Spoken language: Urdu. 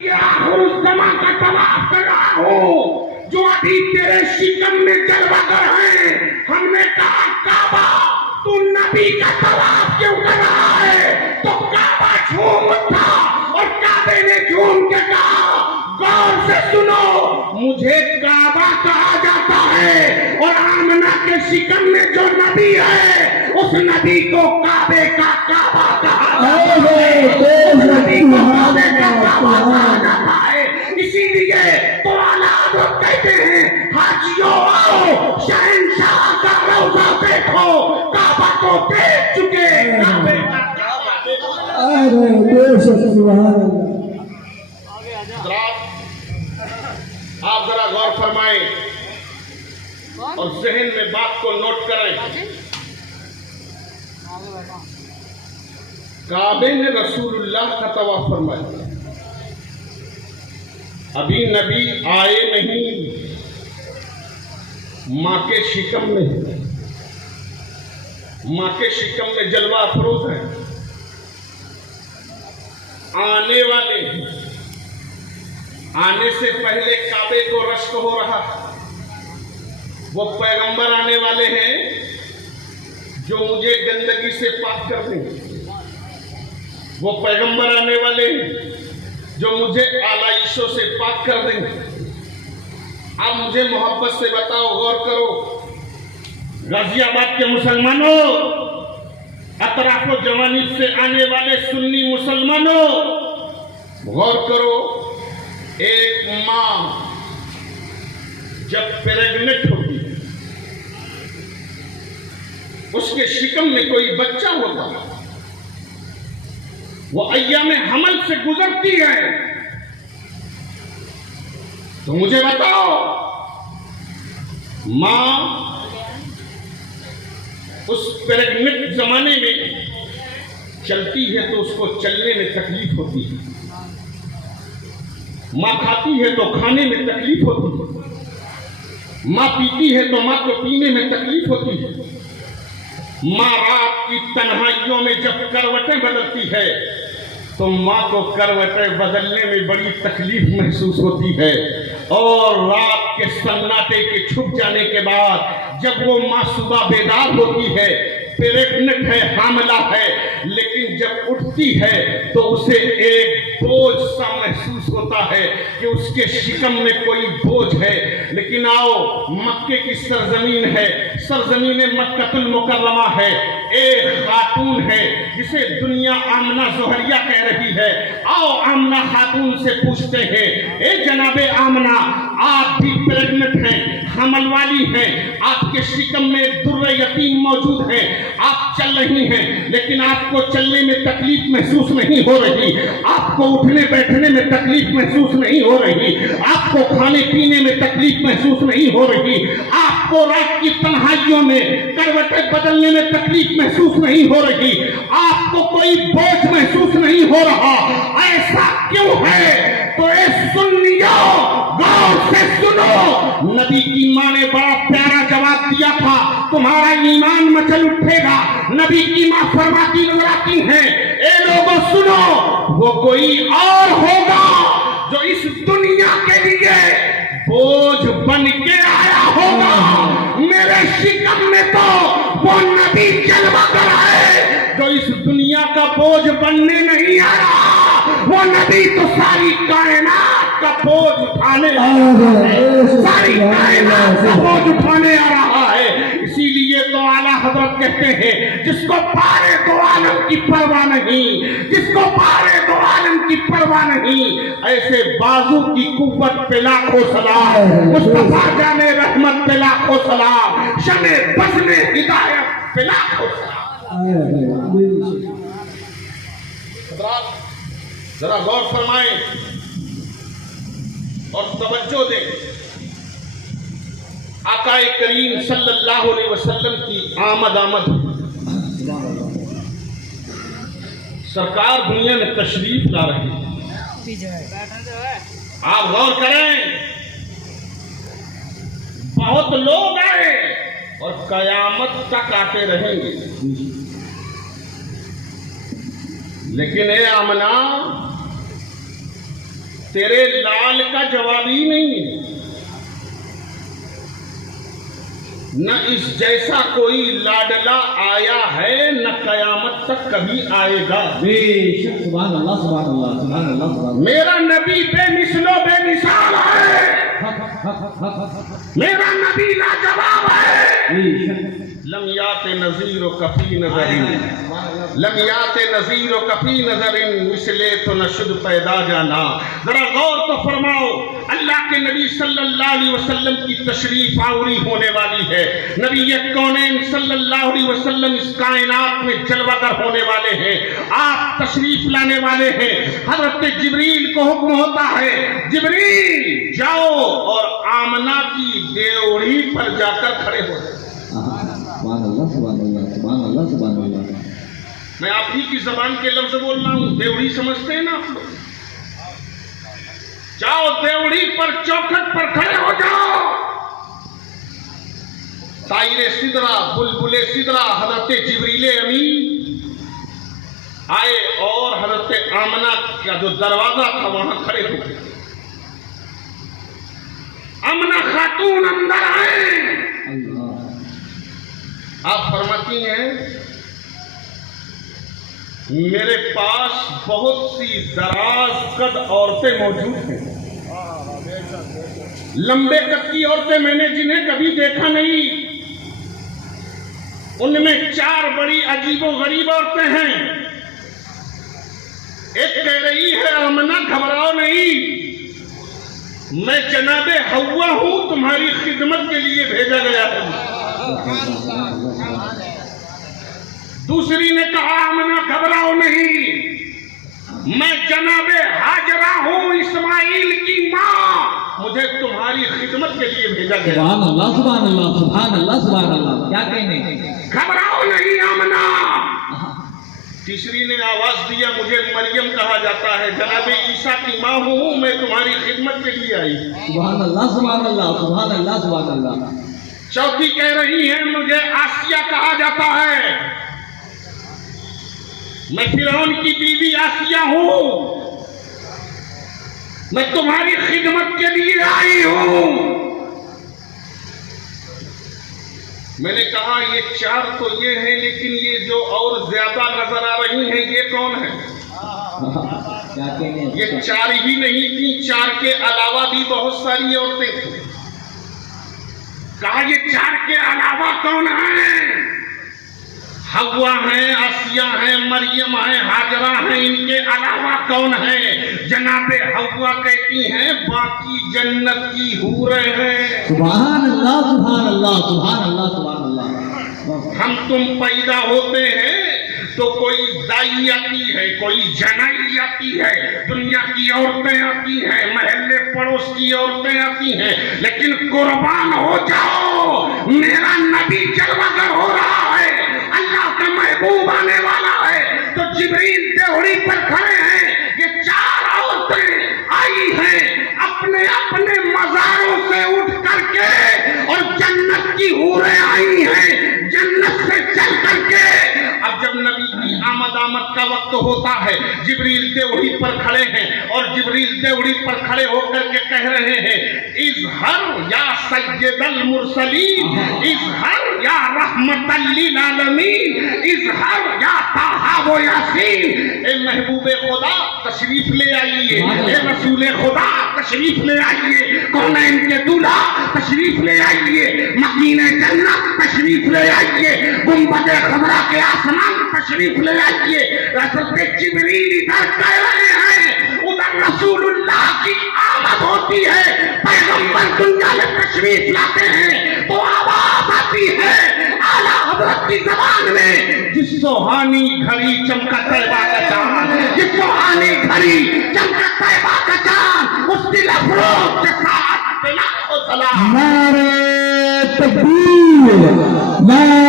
آخرالزماں کا طواف کر رہا ہوں جو ابھی تیرے شکم میں جلوہ گر ہیں. ہم نے کہا کعبہ تو نبی کا طواف کیوں کر رہا ہے؟ تو کعبہ جھوم اٹھا اور کعبے نے جھوم کے کہا غور سے سنو مجھے کعبہ کہا جاتا ہے اور آمنہ کے شکم میں جو نبی ہے اس نبی کو کعبے کا کعبہ کہا جاتا ہے. اس نبی کو کعبے کا کعبہ کہا جاتا ہے. اسی لیے تو اعلیٰ حضرت کہتے ہیں حاجیوں آؤ شہنشاہ کا روضہ دیکھو کعبہ کو دیکھ چکے کعبے کا کعبہ دیکھو. آپ ذرا غور فرمائیں اور ذہن میں بات کو نوٹ کریں. کعبے نے رسول اللہ کا طواف فرمایا. ابھی نبی آئے نہیں, ماں کے شکم میں, ماں کے شکم میں جلوہ افروز ہیں. آنے والے آنے سے پہلے کعبے کو رشک ہو رہا. وہ پیغمبر آنے والے ہیں جو مجھے گندگی سے پاک کر دیں. وہ پیغمبر آنے والے ہیں جو مجھے آلائشوں سے پاک کر دیں. اب مجھے محبت سے بتاؤ, غور کرو, غازی آباد کے مسلمانوں, اطراف و جوانب سے آنے والے سنی مسلمانوں, غور کرو. ایک ماں جب پریگننٹ ہوتی ہے, اس کے شکم میں کوئی بچہ ہوتا ہے, وہ ایام حمل سے گزرتی ہے. تو مجھے بتاؤ, ماں اس پریگننٹ زمانے میں چلتی ہے تو اس کو چلنے میں تکلیف ہوتی ہے. ماں کھاتی ہے تو کھانے میں تکلیف ہوتی ہے. ماں پیتی ہے تو ماں کو پینے میں تکلیف ہوتی ہے. ماں رات کی تنہائیوں میں جب کروٹیں بدلتی ہے تو ماں کو کروٹیں بدلنے میں بڑی تکلیف محسوس ہوتی ہے. اور رات کے سناٹے کے چھپ جانے کے بعد جب وہ ماں صبح بیدار ہوتی ہے, پریگننٹ ہے, حاملہ ہے, لیکن جب اٹھتی ہے تو اسے ایک بوجھ سا محسوس ہوتا ہے کہ اس کے شکم میں کوئی بوجھ ہے. لیکن آؤ, مکے کی سرزمین ہے, سرزمین مکہ المکرمہ ہے, ایک خاتون ہے جسے دنیا آمنہ زہریہ کہہ رہی ہے. آؤ آمنہ خاتون سے پوچھتے ہیں, اے جناب آمنہ, آپ بھی پریگننٹ ہیں, حمل والی ہیں, آپ کے شکم میں در یتیم موجود ہے, آپ چل رہی ہیں لیکن آپ کو چلنے میں تکلیف محسوس نہیں ہو رہی, آپ کو اٹھنے بیٹھنے میں تکلیف محسوس نہیں ہو رہی, آپ کو کھانے پینے میں تکلیف محسوس نہیں ہو رہی, آپ کو رات کی تنہائیوں میں کروٹیں بدلنے میں تکلیف محسوس نہیں ہو رہی, آپ کو کوئی بوجھ محسوس نہیں ہو رہا. ایسا کیوں ہے؟ تو اے سنیو, غور سے سنو. نبی کی ماں نے بڑا پیارا جواب دیا تھا, تمہارا ایمان مچل اٹھے گا. نبی کی ماں فرماتی نظر آتی ہیں, اے لوگوں سنو, وہ کوئی اور ہوگا جو اس دنیا کے لیے بوجھ بن کے آیا ہوگا. میرے شکم میں تو وہ نبی جلوہ گر ہے جو اس دنیا کا بوجھ بننے نہیں آیا. وہ نبی تو ساری کائنات کا بوجھ اٹھانے آ رہا ہے, ساری کائنات کا بوجھ اٹھانے آ رہا ہے. اسی لیے تو اعلیٰ حضرت کہتے ہیں, جس کو پارے دو عالم کی پرواہ نہیں, جس کو پارے دو عالم کی پرواہ نہیں, ایسے بازو کی قوت پہ لاکھوں سلام, مصطفیٰ جان رحمت پہ لاکھوں سلام, شمع بزم ہدایت پہ لاکھوں سلام. حضرات ذرا غور فرمائیں اور توجہ دیں. آقا کریم صلی اللہ علیہ وسلم کی آمد سرکار دنیا میں تشریف لا رہے ہیں. آپ غور کریں, بہت لوگ آئے اور قیامت تک آتے رہیں گے, لیکن اے آمنہ تیرے لال کا جواب ہی نہیں ہے، نہ اس جیسا کوئی لاڈلا آیا ہے نہ قیامت تک کبھی آئے گا۔ بے شک، سبحان اللہ سبحان اللہ سبحان اللہ سبحان اللہ۔ میرا نبی بے مثل و بے مثال ہے، میرا نبی لاجواب ہے۔ بے شک، لم یات نظیر و کفی نظر، لم یات نظیر و کفی نظر، مثلے تو نشد پیدا جانا۔ ذرا غور تو فرماؤ، اللہ کے نبی صلی اللہ علیہ وسلم کی تشریف آوری ہونے والی ہے۔ نبی کونین صلی اللہ علیہ وسلم اس کائنات میں جلوہ گر ہونے والے ہیں، آپ تشریف لانے والے ہیں۔ حضرت جبریل کو حکم ہوتا ہے، جبریل جاؤ اور آمنہ کی دیوڑی پر جا کر کھڑے ہو جائے۔ سبحان اللہ سبحان اللہ سبحان اللہ سبحان اللہ۔ میں آپ ہی کی زبان کے لفظ بول رہا ہوں، دیوڑی سمجھتے ہیں نا آپ لوگ؟ جاؤ دیوڑی پر چوکھٹ پر کھڑے ہو جاؤ۔ طائر سدرہ بلبل سدرہ حضرت جبریل امین آئے اور حضرت آمنہ کا جو دروازہ تھا وہاں کھڑے ہو گئے۔ آمنہ خاتون اندر آئے، آپ فرماتی ہیں میرے پاس بہت سی دراز قد عورتیں موجود ہیں، لمبے قد کی عورتیں میں نے جنہیں کبھی دیکھا نہیں، ان میں 4 بڑی عجیب و غریب عورتیں ہیں۔ ایک کہہ رہی ہے آمنہ گھبراؤ نہیں، میں جناب حوا ہوں، تمہاری خدمت کے لیے بھیجا گیا ہے۔ دوسری نے کہا آمنہ گھبراؤ نہیں، میں جناب ہاجرہ ہوں، اسماعیل کی ماں، مجھے تمہاری خدمت کے لیے بھیجا گیا۔ سبحان اللہ سبحان اللہ سبحان اللہ سبحان اللہ، کیا کہنے، گھبراؤ نہیں آمنہ۔ تیسری نے آواز دیا مجھے مریم کہا جاتا ہے، جناب عیسیٰ کی ماں ہوں، میں تمہاری خدمت کے لیے آئی۔ سبحان اللہ سبحان اللہ سبحان اللہ سبحان اللہ۔ چوتھی کہہ رہی ہے مجھے آسیہ کہا جاتا ہے، میں فرعون کی بیوی آسیہ ہوں، میں تمہاری خدمت کے لیے آئی ہوں۔ میں نے کہا یہ 4 تو یہ ہیں، لیکن یہ جو اور زیادہ نظر آ رہی ہیں یہ کون ہے؟ کیا کہنے، یہ 4 ہی نہیں تھی، 4 کے علاوہ بھی بہت ساری عورتیں تھیں۔ کہا یہ 4 کے علاوہ کون ہیں؟ حوا ہیں، آسیہ ہیں، مریم ہیں، ہاجرہ ہیں، ان کے علاوہ کون ہیں؟ جناب حوا کہتی ہیں باقی جنت کی حوریں ہیں۔ سبحان اللہ سبحان اللہ سبحان اللہ سبحان اللہ۔ ہم تم پیدا ہوتے ہیں تو کوئی دائی آتی ہے، کوئی جنائی آتی ہے، دنیا کی عورتیں آتی ہیں، محلے پڑوس کی عورتیں آتی ہیں، لیکن قربان ہو جاؤ میرا نبی جلوہ گر ہو رہا ہے، اللہ کا محبوب آنے والا ہے، تو جبریل دیوڑی پر کھڑے ہیں، یہ 4 عورتیں آئی ہیں اپنے اپنے مزاروں سے اٹھ کر کے، اور جنت کی حوریں آئی ہیں جنت سے چل کر کے۔ اب جب نبی کی آمد کا وقت ہوتا ہے، جبریل دیوڑی پر کھڑے ہیں، اور جبریل دیوڑی پر کھڑے ہو کر کے کہہ رہے ہیں اظہر یا سید المرسلین، اظہر یا رحمت للعالمین، اظہر یا طٰہٰ و یاسین۔ اے محبوب خدا تشریف لے آئیے، اے رسول خدا تشریف لے آئیے، کونین کے دولہا تشریف لے آئیے، مکین جنت تشریف لے آئیے، گنبد خضرا کے آسمان تشریف لے آئیے۔ حضرت جبریل ادھر کہہ رہے ہیں، ادھر رسول اللہ کی آمد ہوتی ہے، پیغمبر دنیا میں تشریف لاتے ہیں تو آواز آتی ہے اعلیٰ حضرت کی زبان میں، جس سوہانی گھڑی چمکا طیبہ کا چاند، جس سوہانی گھڑی چمکا طیبہ کا چاند، اس دل افروز کے ساتھ بلا و سلام۔ نعرہ تکبیر، نعرہ